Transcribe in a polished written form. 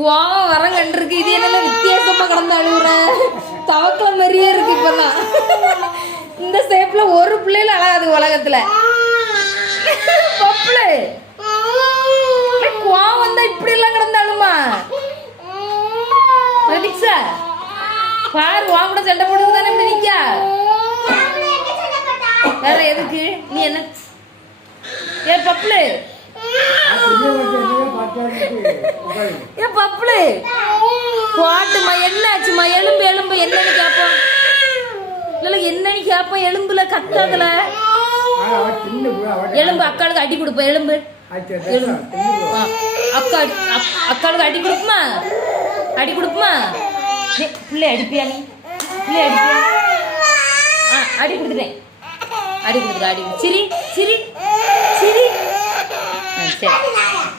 கோவம் வரம் கண்டிருக்கு. இது என்னெல்லாம் வித்தியாசமா கடந்து அழுகுற தவக்கல மாதிரியே இருக்கு. இப்பதான் இந்த ஷேப்ல ஒரு பிள்ளைல அழகாது உலகத்துல. பப்புளு கோவம் வந்தா இப்படி எல்லாம் கிடந்தாலுமா பிரதீக்ஷா பாரு உன் கூட சண்டை போடுறது தானே இப்படி நிக்கா. வேற எதுக்கு நீ என்ன ஏ பப்புளு ஏ பப்புளு பாட்டுமா என்னாச்சுமா எலும்பு எலும்பு என்னன்னு கேப்போம். இல்ல என்னன்னு கேப்போம். எலும்புல கத்தாதுல எலும்பு அக்காளுக்கு அடி கொடுப்போம். எலும்பு அக்காளுக்கு அடி கொடுக்குமா அடி கொடுக்குமா. பிள்ளை அடிப்பியா நீ பிள்ளை அடிப்பியா. அடி கொடுத்துட்டேன் அடி கொடுத்துட்டேன் அடி சிரி சிரி சிரி. சரி